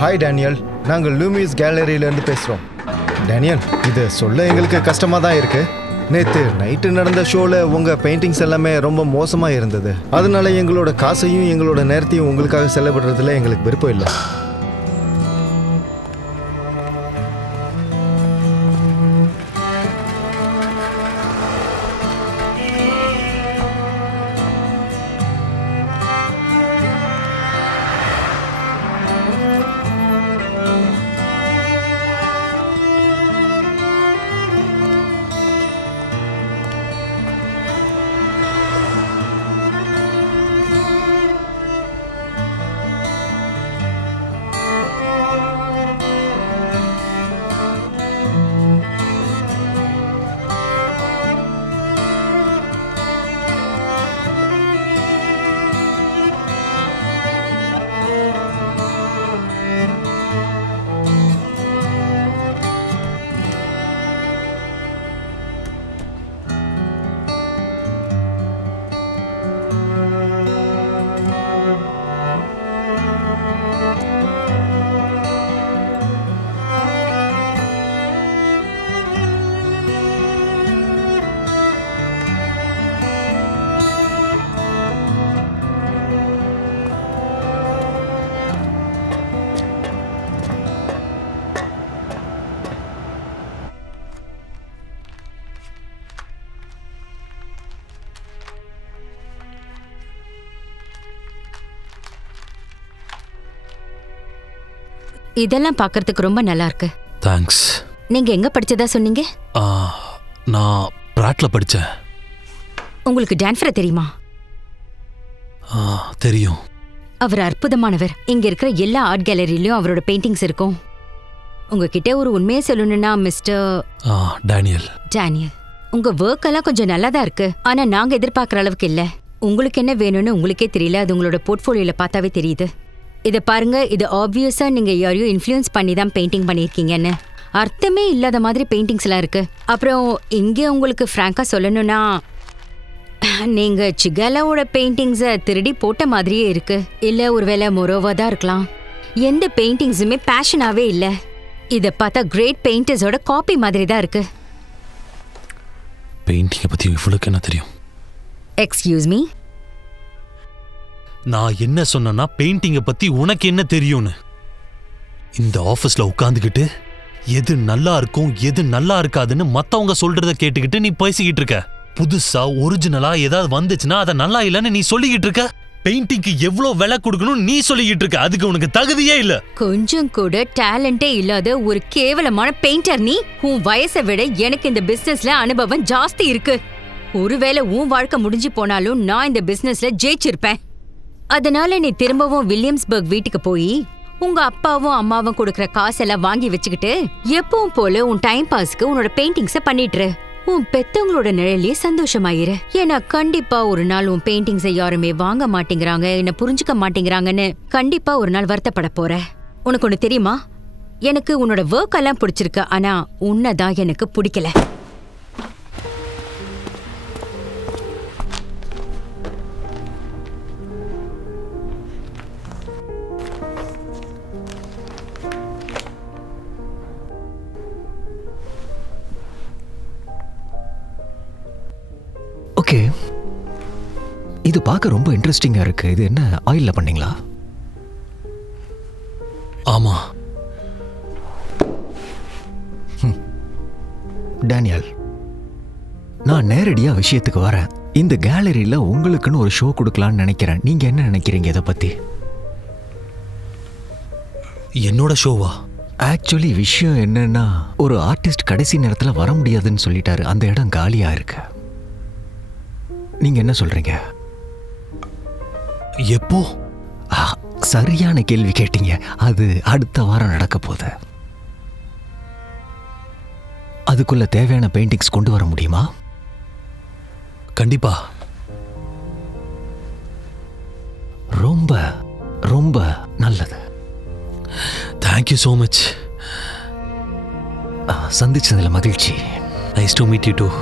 Hi Daniel, நாங்கள் Loomis கேலரியிலேருந்து பேசுகிறோம். Daniel, இது சொல்ல எங்களுக்கு கஷ்டமாக தான் இருக்குது. நேற்று நைட்டு நடந்த ஷோவில் உங்கள் பெயிண்டிங்ஸ் எல்லாமே ரொம்ப மோசமாக இருந்தது. அதனால எங்களோட காசையும் எங்களோட நேரத்தையும் உங்களுக்காக செலவிடுறதுல எங்களுக்கு விருப்பம் இல்லை. இதெல்லாம் பார்க்கிறதுக்கு ரொம்ப நல்லா இருக்கு. தேங்க்ஸ். நீங்க எங்க படிச்சதா சொன்னீங்க? நான் பிராட்ல படிச்சேன். உங்களுக்கு டான்ஃபரை தெரியுமா? தெரியும். அவர் அற்புதமானவர். இங்க இருக்கிற எல்லா ஆர்ட் கேலரியிலயும் அவரோட பெயிண்டிங்ஸ் இருக்கும். உங்ககிட்ட ஒரு உண்மையை சொல்லணும்னா மிஸ்டர் டேனியல், உங்க ஒர்க் எல்லாம் கொஞ்சம் நல்லா தான் இருக்கு. ஆனா நாங்க எதிர்பார்க்குற அளவுக்கு இல்ல. உங்களுக்கு என்ன வேணும்னு உங்களுக்கே தெரியல. அது உங்களோட போர்ட்ஃபோலியோல பார்த்தாவே தெரியுது. இதை பாருங்க, இது ஆப்வியஸா நீங்க யாரையும் இன்ஃப்ளூயன்ஸ் பண்ணி தான் பெயிண்டிங் பண்ணியிருக்கீங்கன்னு. அர்த்தமே இல்லாத மாதிரி பெயிண்டிங்ஸ் எல்லாம் இருக்கு. அப்புறம் இங்கே உங்களுக்கு ஃப்ராங்கா சொல்லணும்னா, நீங்க சிகாலாவோட பெயிண்டிங்ஸை திருடி போட்ட மாதிரியே இருக்கு. இல்ல ஒருவேளை மொரோவா தான் இருக்கலாம். எந்த பெயிண்டிங்ஸுமே பேஷனாவே இல்ல. இதை பார்த்தா கிரேட் பெயிண்டர்ஸோட காப்பி மாதிரி தான் இருக்கு. பெயிண்டிங்கை பத்தி இவ்வளவுக்கு என்ன தெரியும்? எக்ஸ்கியூஸ் மீ, நான் என்ன சொன்னா பெயிண்டிங்கை பத்தி உனக்கு என்ன தெரியும்னு. இந்த ஆபீஸ்ல உட்காந்துக்கிட்டு எது நல்லா இருக்கும் எது நல்லா இருக்காதுன்னு மத்தவங்க சொல்றத கேட்டுக்கிட்டு நீ பேசிக்கிட்டு இருக்க. புதுசா ஒரிஜினலா ஏதாவது வந்துச்சுன்னா அதை நல்லா இல்லைன்னு நீ சொல்லிக்கிட்டு இருக்க. பெயிண்டிங்க்கு எவ்வளவு விலை கொடுக்கணும் நீ சொல்லிக்கிட்டு இருக்க. அதுக்கு உனக்கு தகுதியே இல்ல. கொஞ்சம் கூட டேலண்டே இல்லாத ஒரு கேவலமான பெயிண்டர் நீ. உன் வயசை விட எனக்கு இந்த பிசினஸ்ல அனுபவம் ஜாஸ்தி இருக்கு. ஒருவேளை உன் வாழ்க்கை முடிஞ்சு போனாலும் நான் இந்த பிசினஸ்ல ஜெயிச்சிருப்பேன். அதனால நீ திரும்பவும் வில்லியம்ஸ்பர்க் வீட்டுக்கு போய் உங்க அப்பாவும் அம்மாவும் கொடுக்கற காசெல்லாம் வாங்கி வச்சுக்கிட்டு எப்பவும் போல உன் டைம் பாஸ்க்கு உன்னோட பெயிண்டிங்ஸ பண்ணிட்டு உன் பெத்தவங்களோட நிழலே சந்தோஷமாயிரு. ஏன்னா கண்டிப்பா ஒரு நாள் உன் பெயிண்டிங்ஸை யாருமே வாங்க மாட்டேங்கிறாங்க, என்ன புரிஞ்சுக்க மாட்டேங்கிறாங்கன்னு கண்டிப்பா ஒரு நாள் வருத்தப்பட போற. உனக்கு ஒண்ணு தெரியுமா, எனக்கு உன்னோட ஒர்க் எல்லாம் பிடிச்சிருக்கு, ஆனா உன்னதான் எனக்கு பிடிக்கல. ஓகே, இது பார்க்க ரொம்ப இன்ட்ரெஸ்டிங்கா இருக்கு. இது என்ன ஆயில்ல பண்ணீங்களா? ஆமா. டேனியல், நான் நேரடியா விஷயத்துக்கு வரேன். இந்த கேலரியில உங்களுக்குன்னு ஒரு ஷோ கொடுக்கலான்னு நினைக்கிறேன். நீங்க என்ன நினைக்கிறீங்க இதை பத்தி? என்னோட ஷோவா? ஆக்சுவலி விஷயம் என்னன்னா, ஒரு ஆர்டிஸ்ட் கடைசி நேரத்தில் வர முடியாதுன்னு சொல்லிட்டாரு. அந்த இடம் காலியா இருக்கு. நீங்க என்ன சொல்றீங்க? எப்போ? சரியான கேள்வி கேட்டீங்க. அது அடுத்த வாரம் நடக்க போகுது. அதுக்குள்ள தேவையான பெயிண்டிங்ஸ் கொண்டு வர முடியுமா? கண்டிப்பா. ரொம்ப ரொம்ப நல்லது. Thank you so much. சந்திச்சதுல மகிழ்ச்சி. Nice to meet you too.